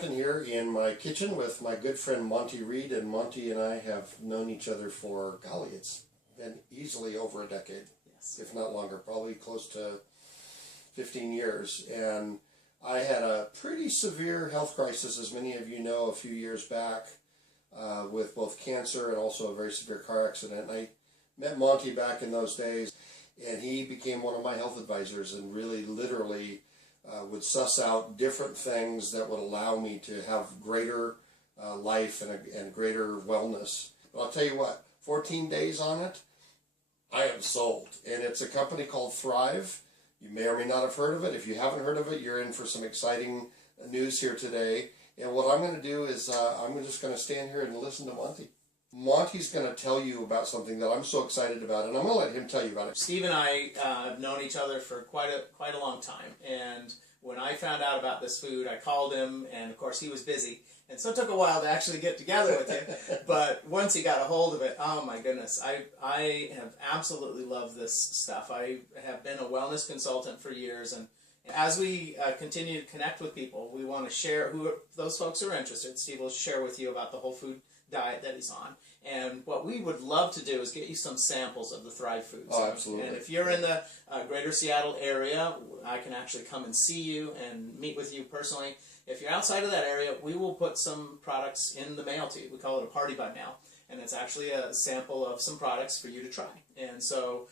Hampton here in my kitchen with my good friend Monty Reed, and Monty and I have known each other for, golly, it's been easily over a decade, yes, if not longer, probably close to 15 years. And I had a pretty severe health crisis, as many of you know, a few years back with both cancer and also a very severe car accident. And I met Monty back in those days, and he became one of my health advisors and really literally would suss out different things that would allow me to have greater life and greater wellness. But I'll tell you what, 14 days on it, I am sold. And it's a company called Thrive. You may or may not have heard of it. If you haven't heard of it, you're in for some exciting news here today. And what I'm going to do is I'm just going to stand here and listen to Monty. Monty's going to tell you about something that I'm so excited about, and I'm going to let him tell you about it. Steve and I have known each other for quite a long time, and when I found out about this food, I called him, and of course he was busy, and so it took a while to actually get together with him. But once he got a hold of it, oh my goodness, I have absolutely loved this stuff. I have been a wellness consultant for years, and as we continue to connect with people, we want to share who those folks are interested. Steve will share with you about the whole food diet that he's on. And what we would love to do is get you some samples of the Thrive foods. Oh, absolutely. And if you're in the greater Seattle area, I can actually come and see you and meet with you personally. If you're outside of that area, we will put some products in the mail to you. We call it a party by mail. And it's actually a sample of some products for you to try. And so,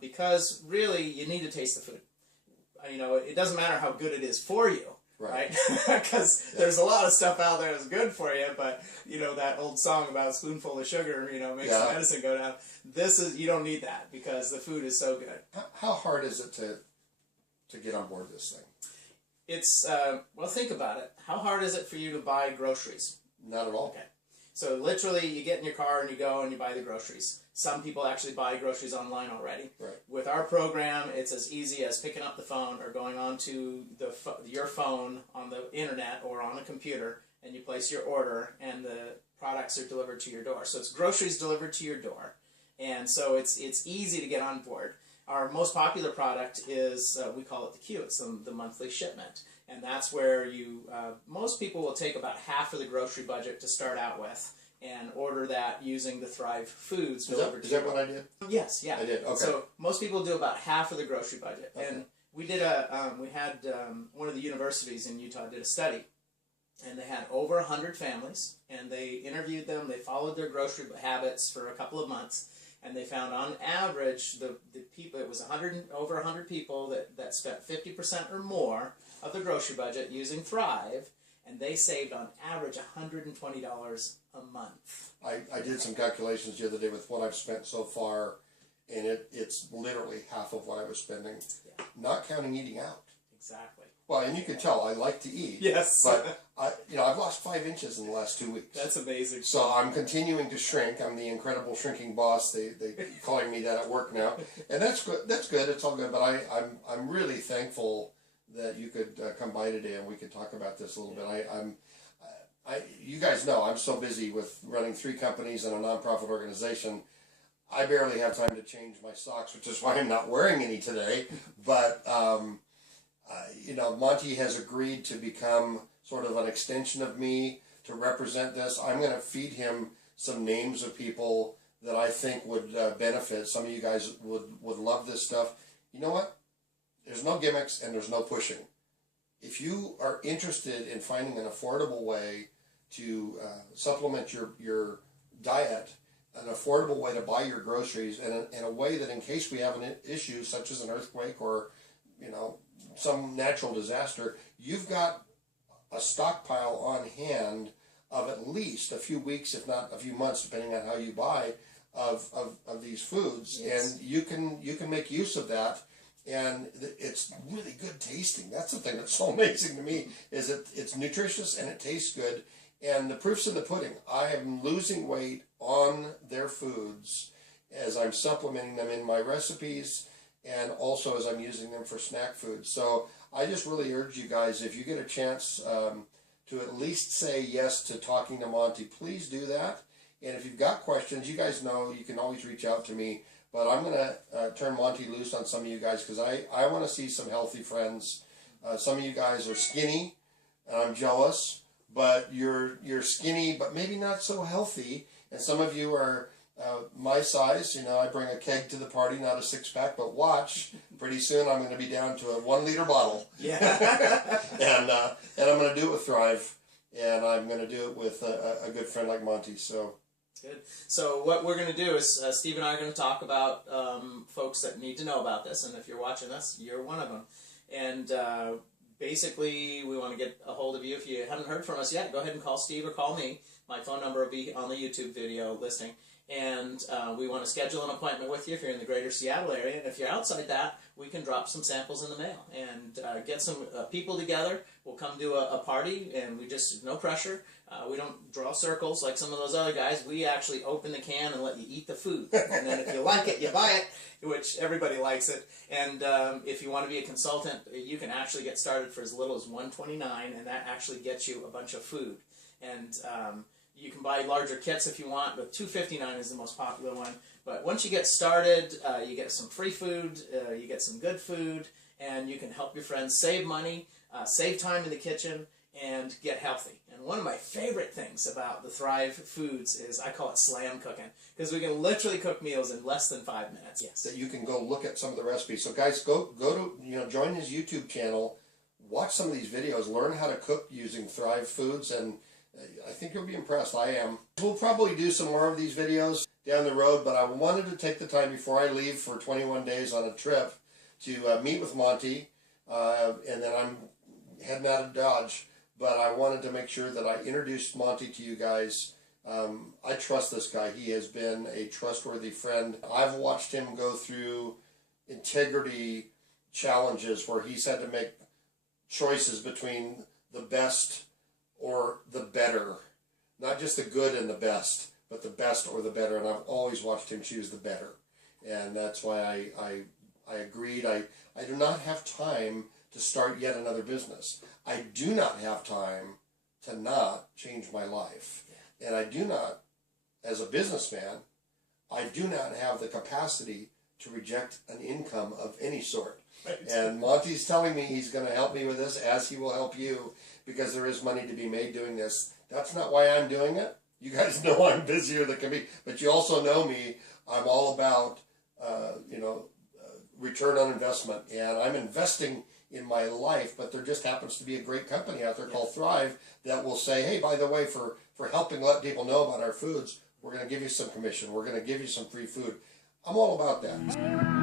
because really you need to taste the food. You know, it doesn't matter how good it is for you. Right? Because there's a lot of stuff out there that's good for you, but, you know, that old song about a spoonful of sugar, you know, makes the medicine go down. You don't need that because the food is so good. How hard is it to get on board this thing? It's, well, think about it. How hard is it for you to buy groceries? Not at all. Okay. So literally you get in your car and you go and you buy the groceries. Some people actually buy groceries online already. Right. With our program, it's as easy as picking up the phone or going onto your phone on the internet or on a computer, and you place your order, and the products are delivered to your door. So it's groceries delivered to your door, and so it's easy to get on board. Our most popular product is, we call it the Q. It's the monthly shipment, and that's where most people will take about half of the grocery budget to start out with, and order that using the Thrive foods delivered to you. Is that what I did? Yes, yeah. I did, okay. So most people do about half of the grocery budget. Okay. And we did one of the universities in Utah did a study, and they had over 100 families, and they interviewed them, they followed their grocery habits for a couple of months, and they found on average the people, it was over 100 people that spent 50% or more of their grocery budget using Thrive, and they saved on average $120 a month. I did some calculations the other day with what I've spent so far, and it's literally half of what I was spending, not counting eating out. Exactly. Well, and you can tell I like to eat. Yes. But I've lost 5 inches in the last 2 weeks. That's amazing. So I'm continuing to shrink. I'm the incredible shrinking boss. They calling me that at work now, and that's good. That's good. It's all good. But I'm really thankful that you could come by today and we could talk about this a little bit. You guys know I'm so busy with running 3 companies and a nonprofit organization. I barely have time to change my socks, which is why I'm not wearing any today. But Monty has agreed to become sort of an extension of me to represent this. I'm going to feed him some names of people that I think would benefit. Some of you guys would love this stuff. You know what? There's no gimmicks and there's no pushing. If you are interested in finding an affordable way to supplement your diet, an affordable way to buy your groceries, and in a way that in case we have an issue such as an earthquake or some natural disaster, you've got a stockpile on hand of at least a few weeks, if not a few months, depending on how you buy, of these foods. Yes. And you can make use of that. And it's really good tasting. That's the thing that's so amazing to me, is it's nutritious and it tastes good. And the proof's in the pudding. I am losing weight on their foods as I'm supplementing them in my recipes and also as I'm using them for snack food. So I just really urge you guys, if you get a chance to at least say yes to talking to Monty, please do that. And if you've got questions, you guys know you can always reach out to me. But I'm going to turn Monty loose on some of you guys because I want to see some healthy friends. Some of you guys are skinny, and I'm jealous. but you're skinny, but maybe not so healthy. And some of you are my size. You know, I bring a keg to the party, not a 6-pack, but watch. Pretty soon I'm going to be down to a 1-liter bottle. Yeah. and I'm going to do it with Thrive, and I'm going to do it with a good friend like Monty. So. Good. So what we're going to do is Steve and I are going to talk about folks that need to know about this, and if you're watching this, you're one of them. And basically, we want to get a hold of you. If you haven't heard from us yet, go ahead and call Steve or call me. My phone number will be on the YouTube video listing. And we want to schedule an appointment with you if you're in the greater Seattle area. And if you're outside that, we can drop some samples in the mail and get some people together. We'll come do a party, and we just, no pressure. We don't draw circles like some of those other guys. We actually open the can and let you eat the food. And then if you like it, you buy it, which everybody likes it. And if you want to be a consultant, you can actually get started for as little as $129, and that actually gets you a bunch of food. And you can buy larger kits if you want, but $259 is the most popular one. But once you get started, you get some free food, you get some good food, and you can help your friends save money, save time in the kitchen, and get healthy. And one of my favorite things about the Thrive Foods is I call it slam cooking, because we can literally cook meals in less than 5 minutes. Yes. That you can go look at some of the recipes. So guys, go to join his YouTube channel, watch some of these videos, learn how to cook using Thrive Foods, and I think you'll be impressed. I am. We'll probably do some more of these videos down the road, but I wanted to take the time before I leave for 21 days on a trip to meet with Monty, and then I'm heading out of Dodge. But I wanted to make sure that I introduced Monty to you guys. I trust this guy. He has been a trustworthy friend. I've watched him go through integrity challenges where he's had to make choices between the best or the better. Not just the good and the best, but the best or the better. And I've always watched him choose the better. And that's why I agreed. I do not have time to start yet another business. I do not have time to not change my life. And I do not, as a businessman, I do not have the capacity to reject an income of any sort. Right. And Monty's telling me he's going to help me with this, as he will help you, because there is money to be made doing this. That's not why I'm doing it. You guys know I'm busier than can be, but you also know me. I'm all about, return on investment, and I'm investing in my life, but there just happens to be a great company out there called Thrive that will say, hey, by the way, for helping let people know about our foods, we're going to give you some commission. We're going to give you some free food. I'm all about that.